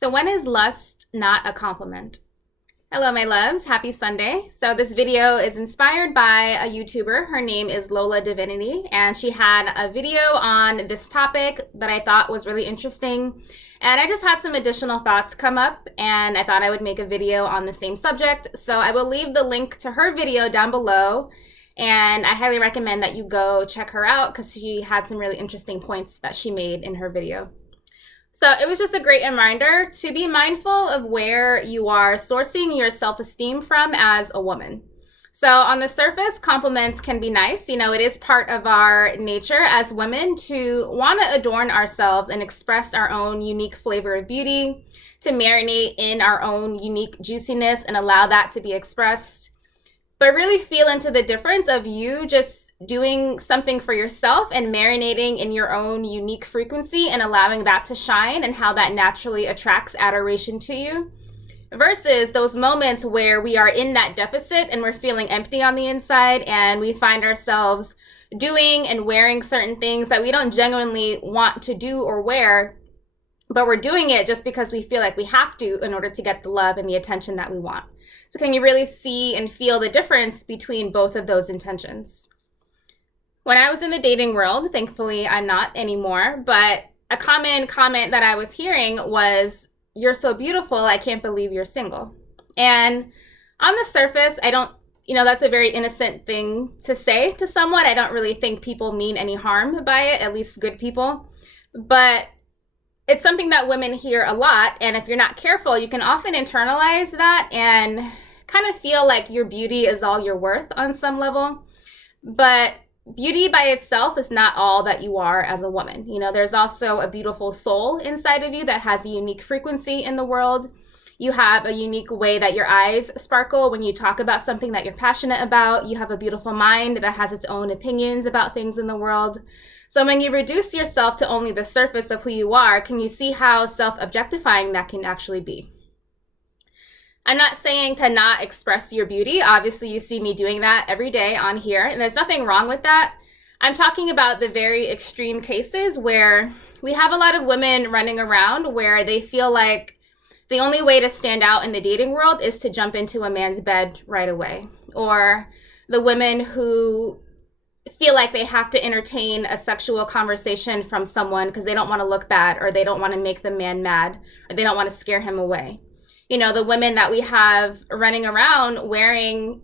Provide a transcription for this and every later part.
So when is lust not a compliment? Hello, my loves. Happy Sunday. So this video is inspired by a YouTuber. Her name is Lola Divinity, and she had a video on this topic that I thought was really interesting. And I just had some additional thoughts come up, and I thought I would make a video on the same subject. So I will leave the link to her video down below, and I highly recommend that you go check her out because she had some really interesting points that she made in her video. So it was just a great reminder to be mindful of where you are sourcing your self-esteem from as a woman. So on the surface, compliments can be nice. You know, it is part of our nature as women to want to adorn ourselves and express our own unique flavor of beauty, to marinate in our own unique juiciness and allow that to be expressed. But really feel into the difference of you just doing something for yourself and marinating in your own unique frequency and allowing that to shine and how that naturally attracts adoration to you. Versus those moments where we are in that deficit and we're feeling empty on the inside and we find ourselves doing and wearing certain things that we don't genuinely want to do or wear, but we're doing it just because we feel like we have to in order to get the love and the attention that we want. So can you really see and feel the difference between both of those intentions? When I was in the dating world, thankfully I'm not anymore, but a common comment that I was hearing was, "You're so beautiful, I can't believe you're single." And on the surface, I don't, that's a very innocent thing to say to someone. I don't really think people mean any harm by it, at least good people. But it's something that women hear a lot, and if you're not careful, you can often internalize that and kind of feel like your beauty is all you're worth on some level. But beauty by itself is not all that you are as a woman. There's also a beautiful soul inside of you that has a unique frequency in the world. You have a unique way that your eyes sparkle when you talk about something that you're passionate about. You have a beautiful mind that has its own opinions about things in the world. So when you reduce yourself to only the surface of who you are, can you see how self-objectifying that can actually be? I'm not saying to not express your beauty. Obviously, you see me doing that every day on here, and there's nothing wrong with that. I'm talking about the very extreme cases where we have a lot of women running around where they feel like the only way to stand out in the dating world is to jump into a man's bed right away. Or the women who feel like they have to entertain a sexual conversation from someone because they don't want to look bad, or they don't want to make the man mad, or they don't want to scare him away. The women that we have running around wearing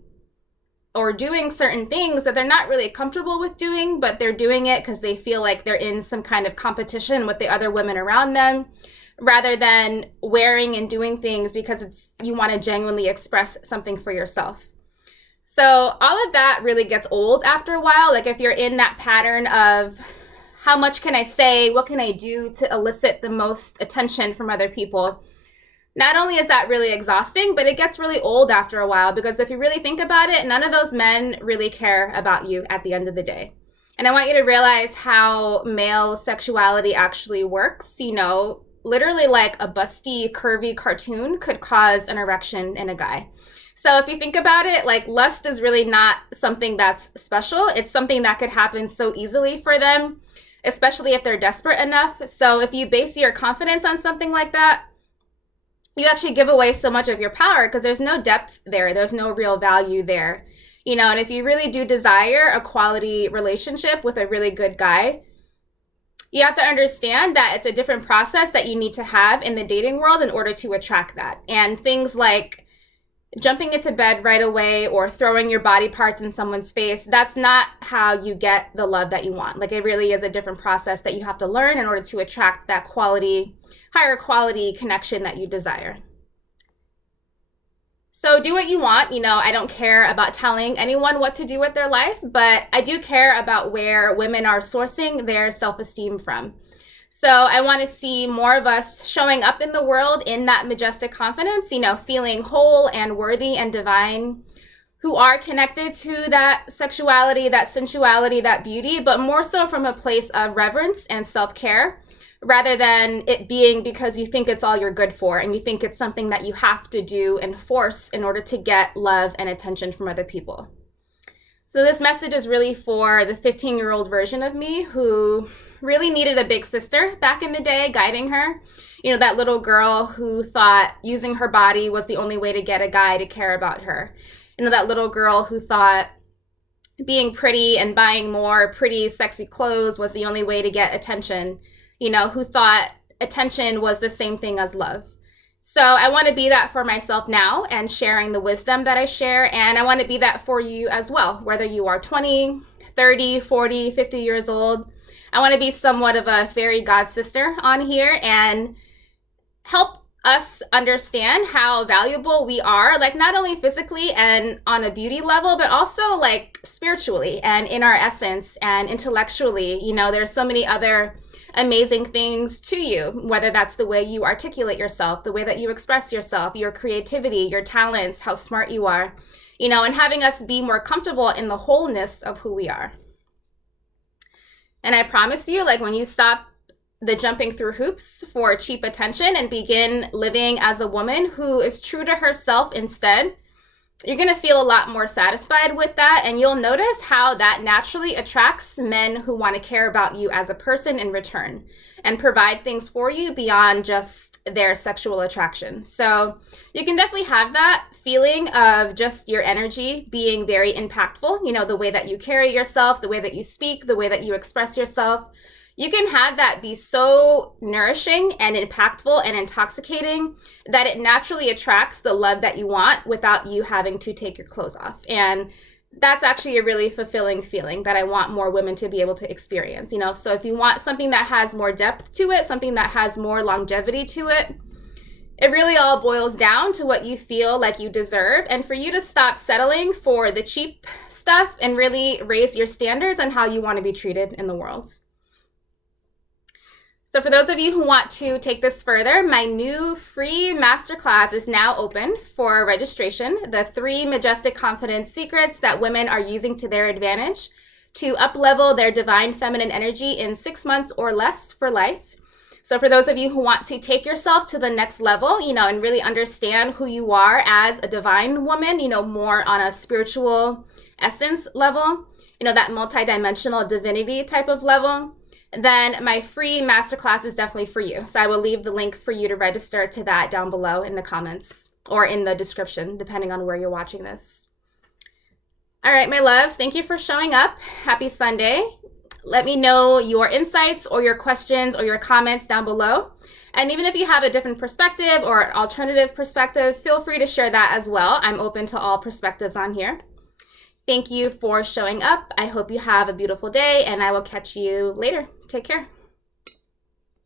or doing certain things that they're not really comfortable with doing, but they're doing it because they feel like they're in some kind of competition with the other women around them, rather than wearing and doing things because you want to genuinely express something for yourself. So all of that really gets old after a while. Like if you're in that pattern of how much can I say, what can I do to elicit the most attention from other people, not only is that really exhausting, but it gets really old after a while, because if you really think about it, none of those men really care about you at the end of the day. And I want you to realize how male sexuality actually works. Literally like a busty, curvy cartoon could cause an erection in a guy. So if you think about it, like lust is really not something that's special. It's something that could happen so easily for them, especially if they're desperate enough. So if you base your confidence on something like that, you actually give away so much of your power because there's no depth there. There's no real value there. And if you really do desire a quality relationship with a really good guy, you have to understand that it's a different process that you need to have in the dating world in order to attract that. And things like jumping into bed right away or throwing your body parts in someone's face, that's not how you get the love that you want. Like it really is a different process that you have to learn in order to attract that higher quality connection that you desire. So do what you want. I don't care about telling anyone what to do with their life, but I do care about where women are sourcing their self-esteem from. So I want to see more of us showing up in the world in that majestic confidence, feeling whole and worthy and divine, who are connected to that sexuality, that sensuality, that beauty, but more so from a place of reverence and self-care, rather than it being because you think it's all you're good for and you think it's something that you have to do and force in order to get love and attention from other people. So this message is really for the 15-year-old version of me who really needed a big sister back in the day guiding her. You know, that little girl who thought using her body was the only way to get a guy to care about her. You know, that little girl who thought being pretty and buying more pretty, sexy clothes was the only way to get attention. You know, who thought attention was the same thing as love. So I want to be that for myself now and sharing the wisdom that I share. And I want to be that for you as well, whether you are 20, 30, 40, 50 years old. I want to be somewhat of a fairy god sister on here and help us understand how valuable we are, like not only physically and on a beauty level, but also like spiritually and in our essence and intellectually. You know, there's so many other amazing things to you, whether that's the way you articulate yourself, the way that you express yourself, your creativity, your talents, how smart you are, you know, and having us be more comfortable in the wholeness of who we are. And I promise you, like when you stop the jumping through hoops for cheap attention and begin living as a woman who is true to herself instead, you're going to feel a lot more satisfied with that. And you'll notice how that naturally attracts men who want to care about you as a person in return and provide things for you beyond just their sexual attraction. So you can definitely have that feeling of just your energy being very impactful. You know, the way that you carry yourself, the way that you speak, the way that you express yourself. You can have that be so nourishing and impactful and intoxicating that it naturally attracts the love that you want without you having to take your clothes off. And that's actually a really fulfilling feeling that I want more women to be able to experience, you know? So if you want something that has more depth to it, something that has more longevity to it, it really all boils down to what you feel like you deserve, and for you to stop settling for the cheap stuff and really raise your standards on how you want to be treated in the world. So for those of you who want to take this further, my new free masterclass is now open for registration. The 3 majestic confidence secrets that women are using to their advantage to up-level their divine feminine energy in 6 months or less for life. So for those of you who want to take yourself to the next level, you know, and really understand who you are as a divine woman, you know, more on a spiritual essence level, you know, that multidimensional divinity type of level, then my free masterclass is definitely for you. So I will leave the link for you to register to that down below in the comments or in the description, depending on where you're watching this. All right, my loves, thank you for showing up. Happy Sunday. Let me know your insights or your questions or your comments down below. And even if you have a different perspective or an alternative perspective, feel free to share that as well. I'm open to all perspectives on here. Thank you for showing up. I hope you have a beautiful day, and I will catch you later. Take care.